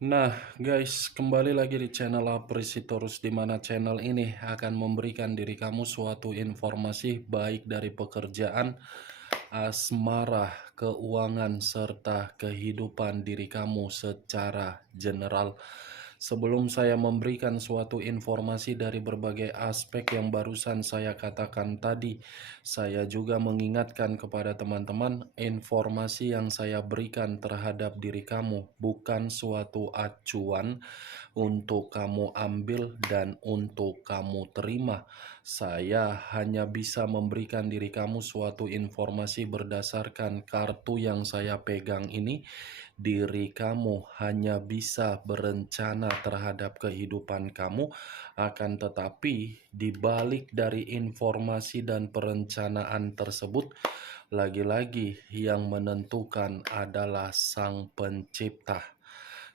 Nah, guys, kembali lagi di channel Apresitorus, di mana channel ini akan memberikan diri kamu suatu informasi baik dari pekerjaan, asmara, keuangan, serta kehidupan diri kamu secara general. Sebelum saya memberikan suatu informasi dari berbagai aspek yang barusan saya katakan tadi, saya juga mengingatkan kepada teman-teman, informasi yang saya berikan terhadap diri kamu bukan suatu acuan untuk kamu ambil dan untuk kamu terima. Saya hanya bisa memberikan diri kamu suatu informasi berdasarkan kartu yang saya pegang ini. Diri kamu hanya bisa berencana terhadap kehidupan kamu, akan tetapi di balik dari informasi dan perencanaan tersebut, lagi-lagi yang menentukan adalah Sang Pencipta.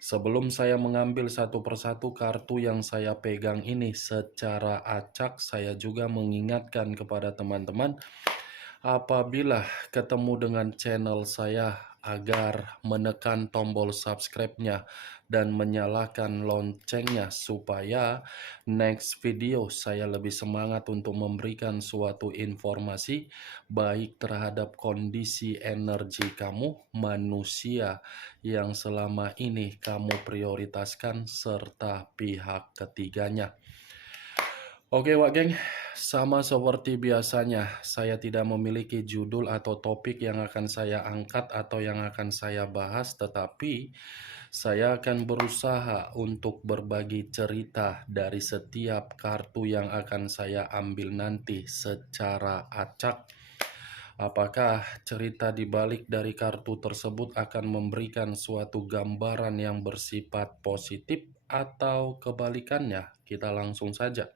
Sebelum saya mengambil satu persatu kartu yang saya pegang ini secara acak, saya juga mengingatkan kepada teman-teman, apabila ketemu dengan channel saya, agar menekan tombol subscribe-nya dan menyalakan loncengnya supaya next video saya lebih semangat untuk memberikan suatu informasi baik terhadap kondisi energi kamu, manusia yang selama ini kamu prioritaskan, serta pihak ketiganya. Oke Wak Geng, sama seperti biasanya, saya tidak memiliki judul atau topik yang akan saya angkat atau yang akan saya bahas, tetapi saya akan berusaha untuk berbagi cerita dari setiap kartu yang akan saya ambil nanti secara acak. Apakah cerita di balik dari kartu tersebut akan memberikan suatu gambaran yang bersifat positif atau kebalikannya? Kita langsung saja.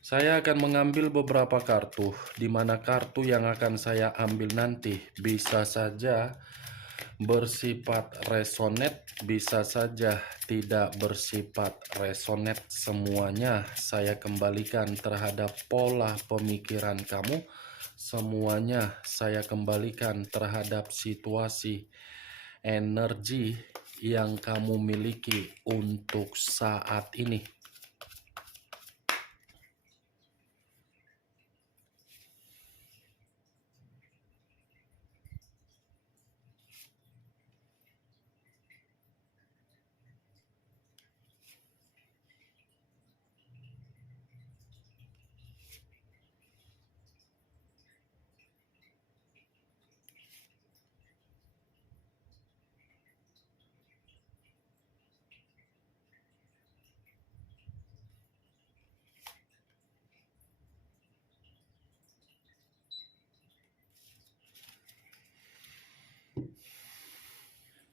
Saya akan mengambil beberapa kartu, di mana kartu yang akan saya ambil nanti bisa saja bersifat resonate, bisa saja tidak bersifat resonate. Semuanya saya kembalikan terhadap pola pemikiran kamu. Semuanya saya kembalikan terhadap situasi energi yang kamu miliki untuk saat ini.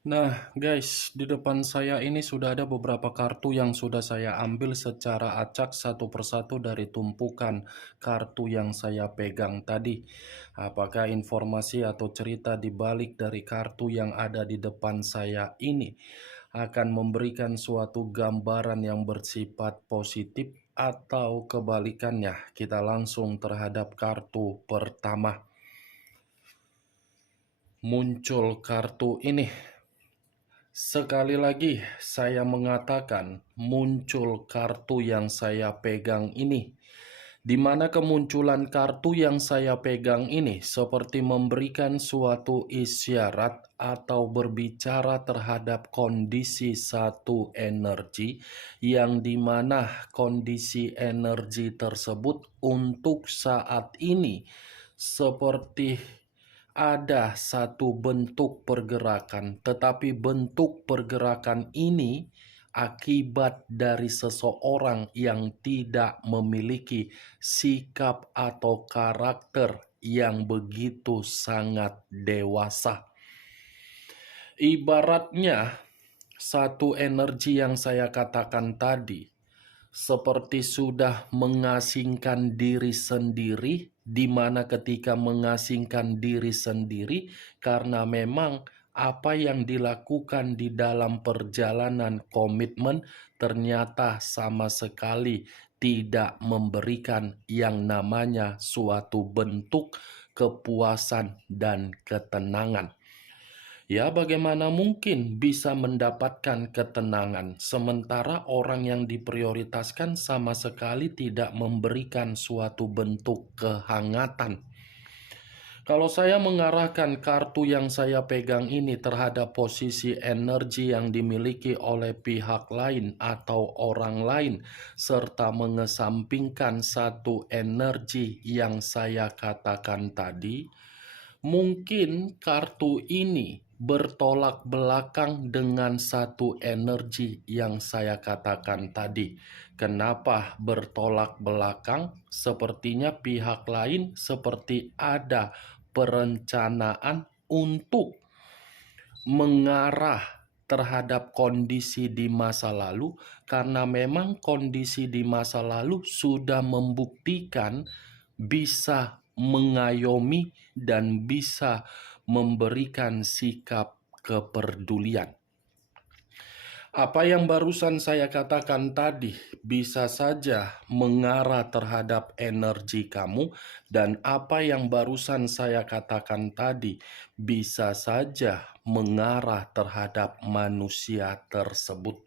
Nah, guys, di depan saya ini sudah ada beberapa kartu yang sudah saya ambil secara acak satu persatu dari tumpukan kartu yang saya pegang tadi. Apakah informasi atau cerita di balik dari kartu yang ada di depan saya ini akan memberikan suatu gambaran yang bersifat positif atau kebalikannya? Kita langsung terhadap kartu pertama. Muncul kartu ini. Sekali lagi saya mengatakan muncul kartu yang saya pegang ini, di mana kemunculan kartu yang saya pegang ini seperti memberikan suatu isyarat atau berbicara terhadap kondisi satu energi, yang dimana kondisi energi tersebut untuk saat ini seperti ada satu bentuk pergerakan, tetapi bentuk pergerakan ini akibat dari seseorang yang tidak memiliki sikap atau karakter yang begitu sangat dewasa. Ibaratnya, satu energi yang saya katakan tadi seperti sudah mengasingkan diri sendiri, di mana ketika mengasingkan diri sendiri, karena memang apa yang dilakukan di dalam perjalanan komitmen ternyata sama sekali tidak memberikan yang namanya suatu bentuk kepuasan dan ketenangan. Ya, bagaimana mungkin bisa mendapatkan ketenangan sementara orang yang diprioritaskan sama sekali tidak memberikan suatu bentuk kehangatan? Kalau saya mengarahkan kartu yang saya pegang ini terhadap posisi energi yang dimiliki oleh pihak lain atau orang lain, serta mengesampingkan satu energi yang saya katakan tadi, mungkin kartu ini bertolak belakang dengan satu energi yang saya katakan tadi. Kenapa bertolak belakang? Sepertinya pihak lain seperti ada perencanaan untuk mengarah terhadap kondisi di masa lalu, karena memang kondisi di masa lalu sudah membuktikan bisa mengayomi dan bisa memberikan sikap kepedulian. Apa yang barusan saya katakan tadi bisa saja mengarah terhadap energi kamu, dan apa yang barusan saya katakan tadi bisa saja mengarah terhadap manusia tersebut.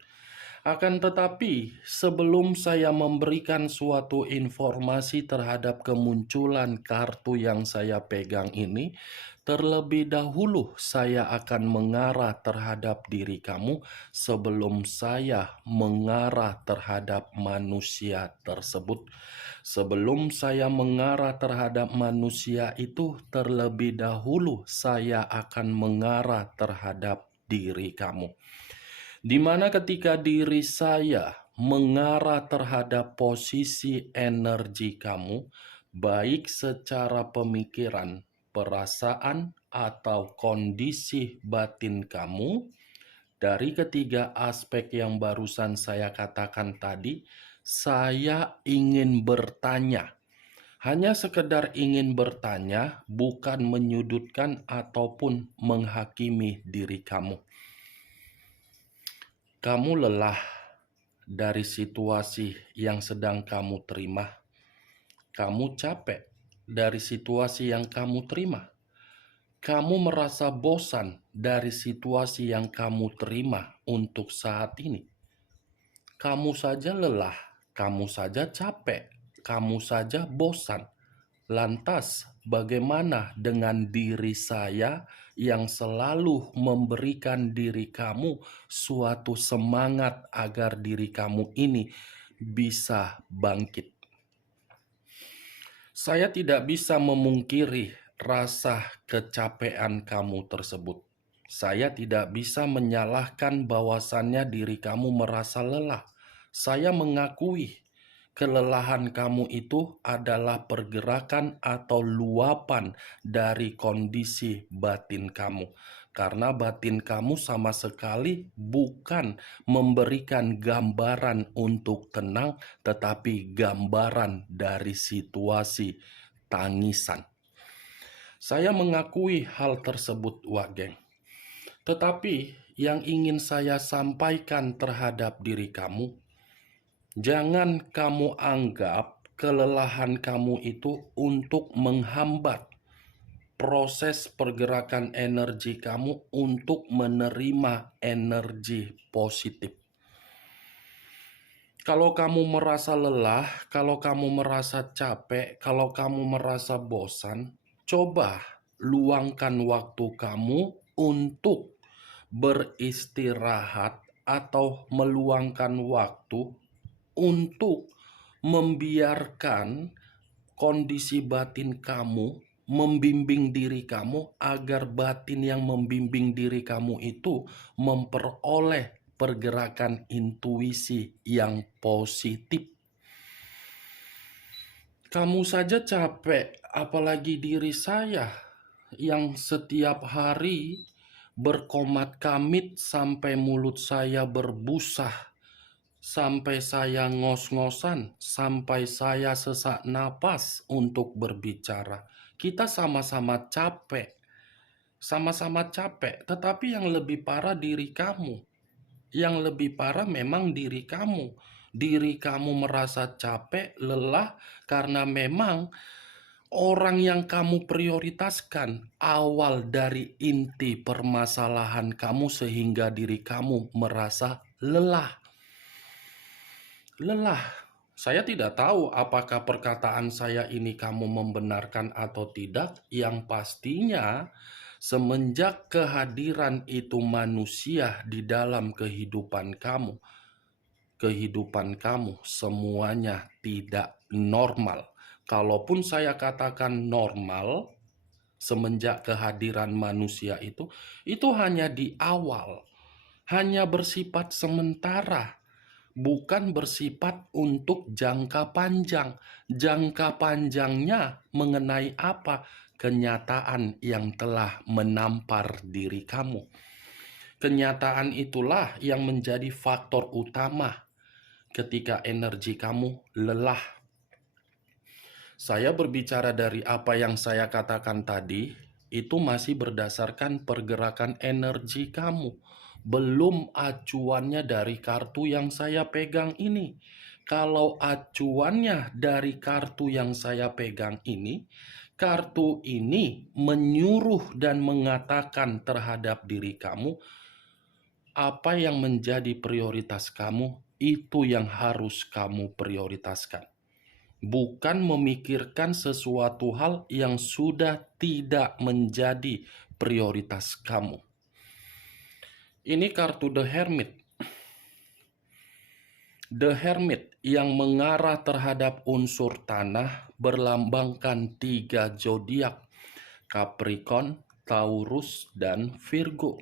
Akan tetapi, sebelum saya memberikan suatu informasi terhadap kemunculan kartu yang saya pegang ini, terlebih dahulu saya akan mengarah terhadap diri kamu sebelum saya mengarah terhadap manusia tersebut. Sebelum saya mengarah terhadap manusia itu, terlebih dahulu saya akan mengarah terhadap diri kamu. Di mana ketika diri saya mengarah terhadap posisi energi kamu, baik secara pemikiran, perasaan, atau kondisi batin kamu, dari ketiga aspek yang barusan saya katakan tadi, saya ingin bertanya. Hanya sekedar ingin bertanya, bukan menyudutkan ataupun menghakimi diri kamu. Kamu lelah dari situasi yang sedang kamu terima. Kamu capek dari situasi yang kamu terima. Kamu merasa bosan dari situasi yang kamu terima untuk saat ini. Kamu saja lelah, kamu saja capek, kamu saja bosan. Lantas, bagaimana dengan diri saya yang selalu memberikan diri kamu suatu semangat agar diri kamu ini bisa bangkit? Saya tidak bisa memungkiri rasa kecapean kamu tersebut. Saya tidak bisa menyalahkan bahwasannya diri kamu merasa lelah. Saya mengakui kelelahan kamu itu adalah pergerakan atau luapan dari kondisi batin kamu. Karena batin kamu sama sekali bukan memberikan gambaran untuk tenang, tetapi gambaran dari situasi tangisan. Saya mengakui hal tersebut, Wak Geng. Tetapi yang ingin saya sampaikan terhadap diri kamu, jangan kamu anggap kelelahan kamu itu untuk menghambat proses pergerakan energi kamu untuk menerima energi positif. Kalau kamu merasa lelah, kalau kamu merasa capek, kalau kamu merasa bosan, coba luangkan waktu kamu untuk beristirahat atau meluangkan waktu untuk membiarkan kondisi batin kamu membimbing diri kamu agar batin yang membimbing diri kamu itu memperoleh pergerakan intuisi yang positif. Kamu saja capek, apalagi diri saya yang setiap hari berkomat kamit sampai mulut saya berbusa, sampai saya ngos-ngosan, sampai saya sesak napas untuk berbicara. Kita sama-sama capek. Sama-sama capek, tetapi yang lebih parah diri kamu. Yang lebih parah memang diri kamu. Diri kamu merasa capek, lelah, karena memang Orang yang kamu prioritaskan awal dari inti permasalahan kamu sehingga diri kamu merasa lelah. Lelah. Saya tidak tahu apakah perkataan saya ini kamu membenarkan atau tidak. Yang pastinya semenjak kehadiran itu manusia di dalam kehidupan kamu semuanya tidak normal. Kalaupun saya katakan normal, semenjak kehadiran manusia itu hanya di awal, hanya bersifat sementara, bukan bersifat untuk jangka panjang. Jangka panjangnya mengenai apa? Kenyataan yang telah menampar diri kamu. Kenyataan itulah yang menjadi faktor utama ketika energi kamu lelah. Saya berbicara dari apa yang saya katakan tadi, itu masih berdasarkan pergerakan energi kamu. Belum acuannya dari kartu yang saya pegang ini. Kalau acuannya dari kartu yang saya pegang ini, kartu ini menyuruh dan mengatakan terhadap diri kamu, apa yang menjadi prioritas kamu, itu yang harus kamu prioritaskan. Bukan memikirkan sesuatu hal yang sudah tidak menjadi prioritas kamu. Ini kartu The Hermit. The Hermit yang mengarah terhadap unsur tanah berlambangkan 3 zodiak: Capricorn, Taurus, dan Virgo.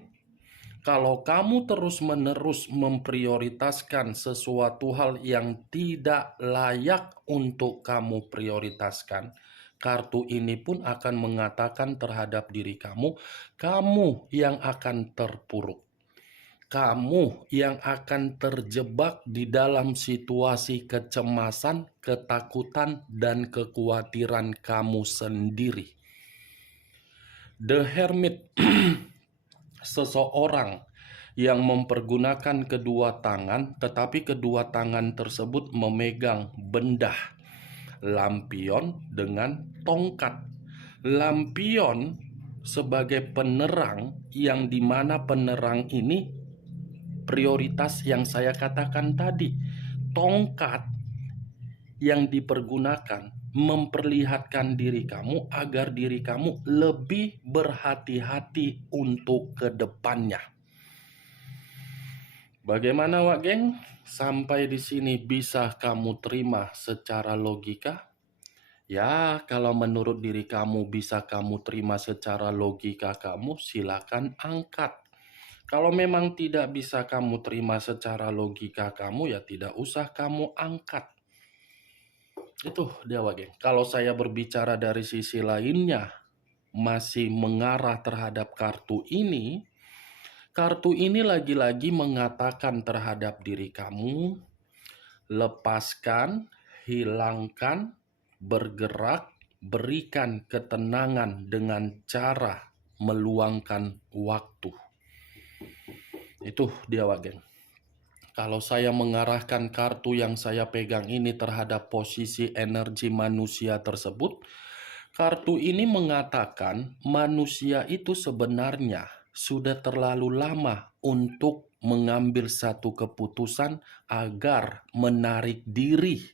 Kalau kamu terus-menerus memprioritaskan sesuatu hal yang tidak layak untuk kamu prioritaskan, kartu ini pun akan mengatakan terhadap diri kamu, kamu yang akan terpuruk. Kamu yang akan terjebak di dalam situasi kecemasan, ketakutan, dan kekhawatiran kamu sendiri. The Hermit seseorang yang mempergunakan kedua tangan, tetapi kedua tangan tersebut memegang benda, lampion dengan tongkat. Lampion sebagai penerang, yang dimana penerang ini prioritas yang saya katakan tadi. Tongkat yang dipergunakan memperlihatkan diri kamu agar diri kamu lebih berhati-hati untuk kedepannya. Bagaimana Wak Geng? Sampai di sini bisa kamu terima secara logika? Ya, kalau menurut diri kamu bisa kamu terima secara logika kamu, silakan angkat. Kalau memang tidak bisa kamu terima secara logika kamu, ya tidak usah kamu angkat. Itu dia Wak Geng. Kalau saya berbicara dari sisi lainnya, masih mengarah terhadap kartu ini lagi-lagi mengatakan terhadap diri kamu, lepaskan, hilangkan, bergerak, berikan ketenangan dengan cara meluangkan waktu. Itu dia Wak Geng. Kalau saya mengarahkan kartu yang saya pegang ini terhadap posisi energi manusia tersebut, kartu ini mengatakan manusia itu sebenarnya sudah terlalu lama untuk mengambil satu keputusan agar menarik diri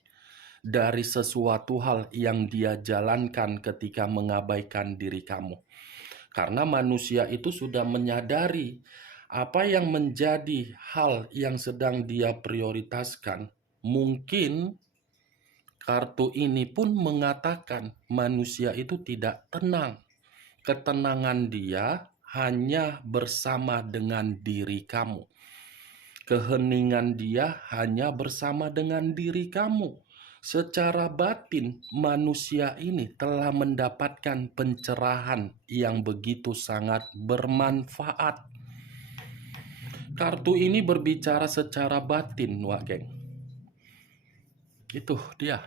dari sesuatu hal yang dia jalankan ketika mengabaikan diri kamu. Karena manusia itu sudah menyadari apa yang menjadi hal yang sedang dia prioritaskan. Mungkin kartu ini pun mengatakan manusia itu tidak tenang. Ketenangan dia hanya bersama dengan diri kamu. Keheningan dia hanya bersama dengan diri kamu. Secara batin, manusia ini telah mendapatkan pencerahan yang begitu sangat bermanfaat. Kartu ini berbicara secara batin, Wak Geng. Itu dia.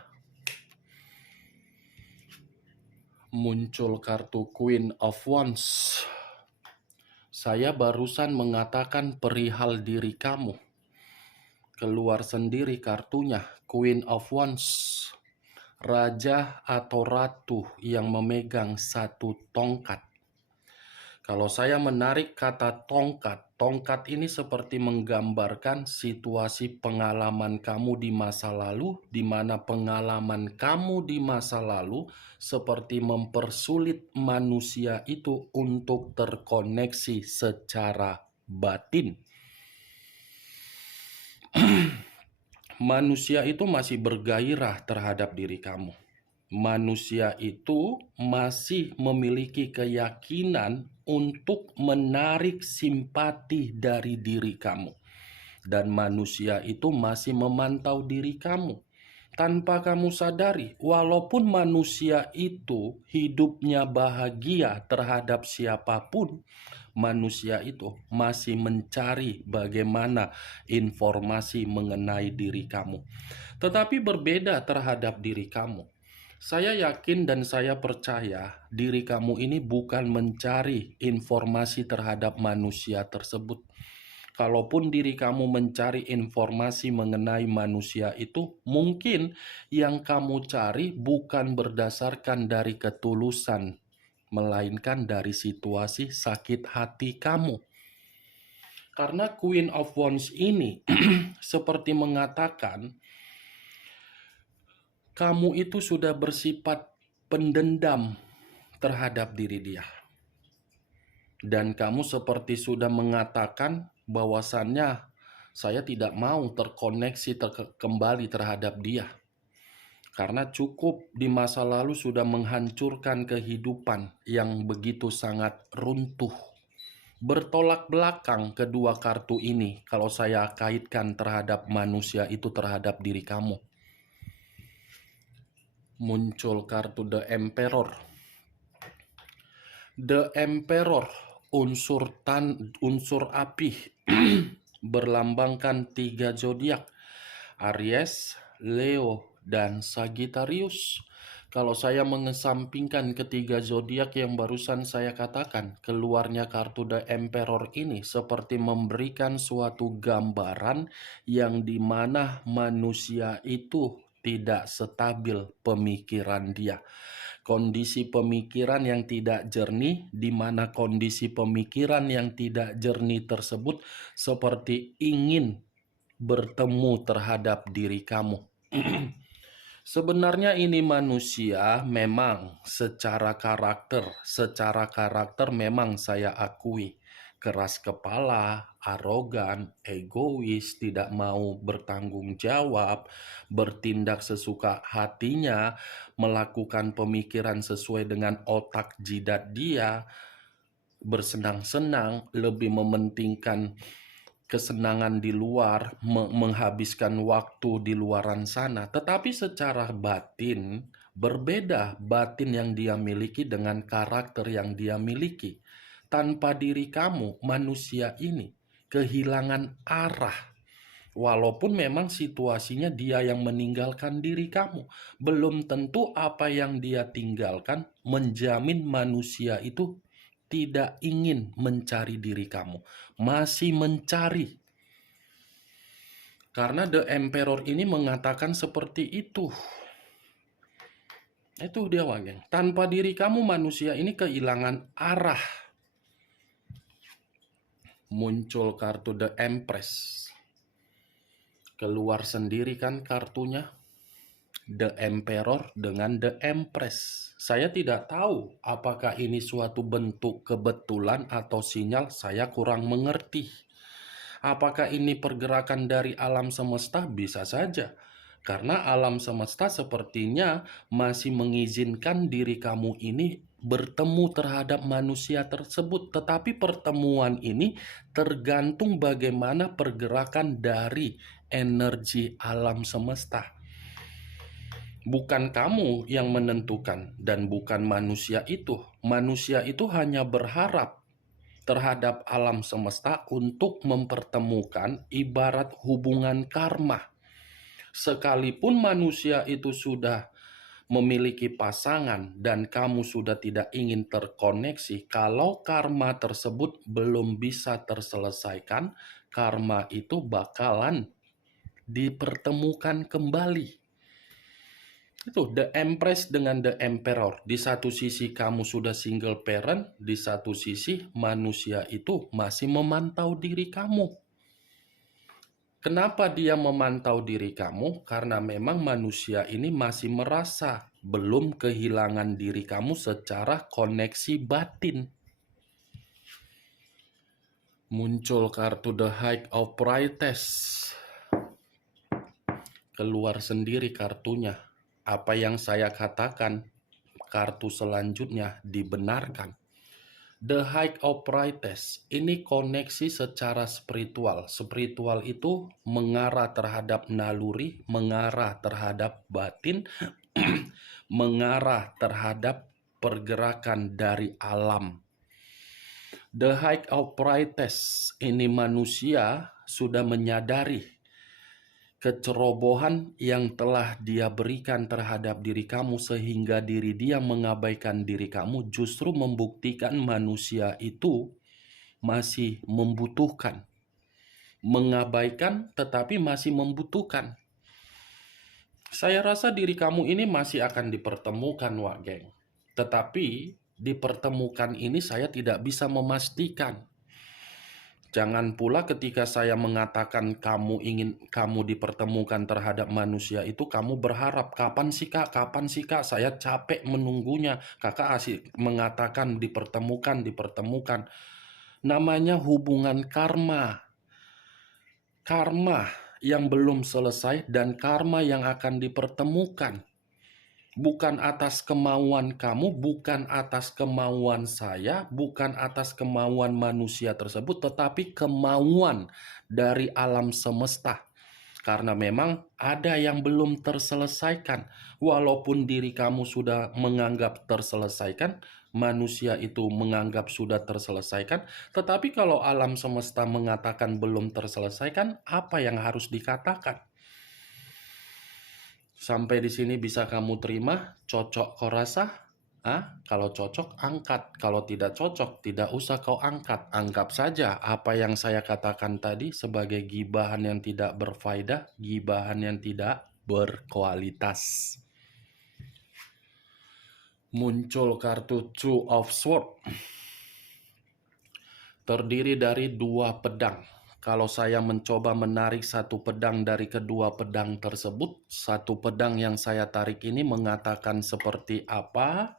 Muncul kartu Queen of Wands. Saya barusan mengatakan perihal diri kamu. Keluar sendiri kartunya, Queen of Wands. raja atau ratu yang memegang satu tongkat. Kalau saya menarik kata tongkat, tongkat ini seperti menggambarkan situasi pengalaman kamu di masa lalu, di mana pengalaman kamu di masa lalu seperti mempersulit manusia itu untuk terkoneksi secara batin. Manusia itu masih bergairah terhadap diri kamu. Manusia itu masih memiliki keyakinan untuk menarik simpati dari diri kamu. Dan manusia itu masih memantau diri kamu. Tanpa kamu sadari, walaupun manusia itu hidupnya bahagia terhadap siapapun, manusia itu masih mencari bagaimana informasi mengenai diri kamu. Tetapi berbeda terhadap diri kamu. Saya yakin dan saya percaya diri kamu ini bukan mencari informasi terhadap manusia tersebut. Kalaupun diri kamu mencari informasi mengenai manusia itu, mungkin yang kamu cari bukan berdasarkan dari ketulusan, melainkan dari situasi sakit hati kamu. Karena Queen of Wands ini seperti mengatakan, kamu itu sudah bersifat pendendam terhadap diri dia. Dan kamu seperti sudah mengatakan bahwasannya saya tidak mau terkoneksi kembali terhadap dia. Karena cukup di masa lalu sudah menghancurkan kehidupan yang begitu sangat runtuh. Bertolak belakang kedua kartu ini kalau saya kaitkan terhadap manusia itu terhadap diri kamu. Muncul kartu The Emperor. The Emperor, unsur api, berlambangkan 3 zodiak, Aries, Leo, dan Sagittarius. Kalau saya mengesampingkan ketiga zodiak yang barusan saya katakan, keluarnya kartu The Emperor ini seperti memberikan suatu gambaran yang dimana manusia itu tidak stabil pemikiran dia. Kondisi pemikiran yang tidak jernih, di mana kondisi pemikiran yang tidak jernih tersebut seperti ingin bertemu terhadap diri kamu. Sebenarnya ini manusia memang secara karakter memang saya akui keras kepala, arogan, egois, tidak mau bertanggung jawab, bertindak sesuka hatinya, melakukan pemikiran sesuai dengan otak jidat dia, bersenang-senang, lebih mementingkan kesenangan di luar, menghabiskan waktu di luaran sana. Tetapi secara batin, berbeda batin yang dia miliki dengan karakter yang dia miliki. Tanpa diri kamu, manusia ini kehilangan arah. Walaupun memang situasinya dia yang meninggalkan diri kamu, belum tentu apa yang dia tinggalkan menjamin manusia itu tidak ingin mencari diri kamu, masih mencari. Karena The Emperor ini mengatakan seperti itu. Itu dia Wageng. Tanpa diri kamu manusia ini kehilangan arah. Muncul kartu The Empress. Keluar sendiri kan kartunya. The Emperor dengan The Empress. Saya tidak tahu apakah ini suatu bentuk kebetulan atau sinyal, saya kurang mengerti. Apakah ini pergerakan dari alam semesta? Bisa saja. Karena alam semesta sepertinya masih mengizinkan diri kamu ini bertemu terhadap manusia tersebut. Tetapi pertemuan ini tergantung bagaimana pergerakan dari energi alam semesta. Bukan kamu yang menentukan dan bukan manusia itu. Manusia itu hanya berharap terhadap alam semesta untuk mempertemukan ibarat hubungan karma. Sekalipun manusia itu sudah memiliki pasangan dan kamu sudah tidak ingin terkoneksi, kalau karma tersebut belum bisa terselesaikan, karma itu bakalan dipertemukan kembali. Itu The Empress dengan The Emperor. Di satu sisi kamu sudah single parent, di satu sisi manusia itu masih memantau diri kamu. Kenapa dia memantau diri kamu? Karena memang manusia ini masih merasa belum kehilangan diri kamu secara koneksi batin. Muncul kartu The High of Priestess. Keluar sendiri kartunya. Apa yang saya katakan, kartu selanjutnya dibenarkan. The High of Priestess ini koneksi secara spiritual. Spiritual itu mengarah terhadap naluri, mengarah terhadap batin, mengarah terhadap pergerakan dari alam. The High of Priestess ini manusia sudah menyadari kecerobohan yang telah dia berikan terhadap diri kamu sehingga diri dia mengabaikan diri kamu justru membuktikan manusia itu masih membutuhkan. Mengabaikan tetapi masih membutuhkan. Saya rasa diri kamu ini masih akan dipertemukan, Wak Geng. Tetapi dipertemukan ini saya tidak bisa memastikan. Jangan pula ketika saya mengatakan kamu dipertemukan terhadap manusia itu kamu berharap kapan sih kak, saya capek menunggunya. Kakak asik mengatakan dipertemukan. Namanya hubungan karma. Karma yang belum selesai dan karma yang akan dipertemukan. Bukan atas kemauan kamu, bukan atas kemauan saya, bukan atas kemauan manusia tersebut, tetapi kemauan dari alam semesta. Karena memang ada yang belum terselesaikan. Walaupun diri kamu sudah menganggap terselesaikan, manusia itu menganggap sudah terselesaikan, tetapi kalau alam semesta mengatakan belum terselesaikan, apa yang harus dikatakan? Sampai di sini bisa kamu terima? Cocok kau rasa? Kalau cocok, angkat. Kalau tidak cocok, tidak usah kau angkat. Anggap saja apa yang saya katakan tadi sebagai gibahan yang tidak berfaedah, gibahan yang tidak berkualitas. Muncul kartu Two of Swords. Terdiri dari 2 pedang. Kalau saya mencoba menarik satu pedang dari kedua pedang tersebut, satu pedang yang saya tarik ini mengatakan seperti apa?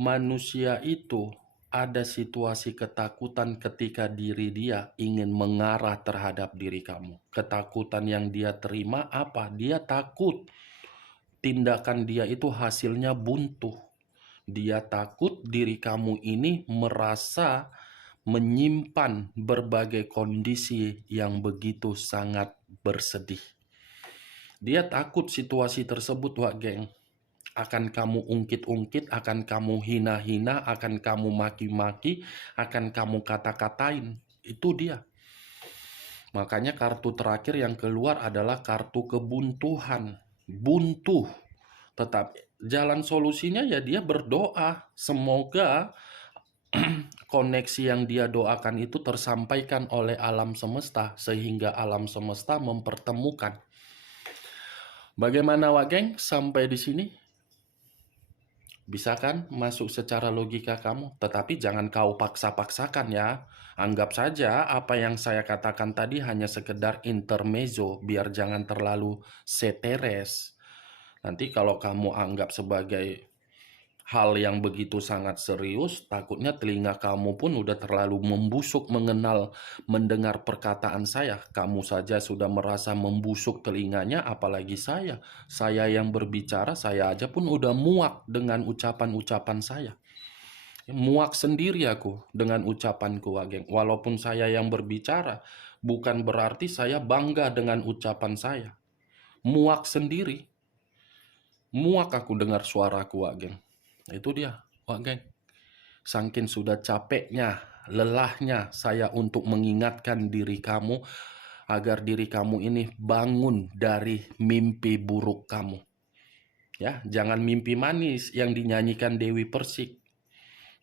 Manusia itu ada situasi ketakutan ketika diri dia ingin mengarah terhadap diri kamu. Ketakutan yang dia terima apa? Dia takut tindakan dia itu hasilnya buntu. Dia takut diri kamu ini merasa menyimpan berbagai kondisi yang begitu sangat bersedih. Dia takut situasi tersebut, Wak Geng, akan kamu ungkit-ungkit, akan kamu hina-hina, akan kamu maki-maki, akan kamu kata-katain. Itu dia. Makanya kartu terakhir yang keluar adalah kartu kebuntuhan. Buntu. Tetapi jalan solusinya ya dia berdoa. Semoga koneksi yang dia doakan itu tersampaikan oleh alam semesta sehingga alam semesta mempertemukan. Bagaimana, Wak Geng? Sampai di sini bisa kan masuk secara logika kamu? Tetapi jangan kau paksa-paksakan ya. Anggap saja apa yang saya katakan tadi hanya sekedar intermezzo biar jangan terlalu seteres. Nanti kalau kamu anggap sebagai hal yang begitu sangat serius, takutnya telinga kamu pun udah terlalu membusuk mendengar perkataan saya. Kamu saja sudah merasa membusuk telinganya, apalagi saya. Saya yang berbicara, saya aja pun udah muak dengan ucapan-ucapan saya. Muak sendiri aku dengan ucapanku, Wageng. Walaupun saya yang berbicara, bukan berarti saya bangga dengan ucapan saya. Muak sendiri. Muak aku dengar suaraku, Wageng. Itu dia, Wak Geng. Saking sudah capeknya, lelahnya saya untuk mengingatkan diri kamu agar diri kamu ini bangun dari mimpi buruk kamu. Ya, jangan mimpi manis yang dinyanyikan Dewi Persik.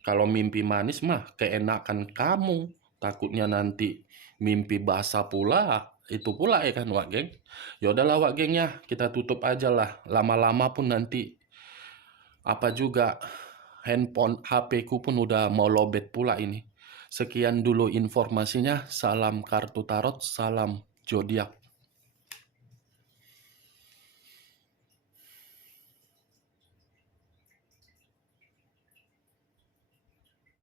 Kalau mimpi manis mah keenakan kamu. Takutnya nanti mimpi basah pula itu pula ya kan Wak Geng. Ya udahlah Wak Geng ya, kita tutup aja lah. Lama-lama pun nanti apa juga handphone HP ku pun udah mau lobet pula ini. Sekian dulu informasinya. Salam kartu tarot, salam zodiak.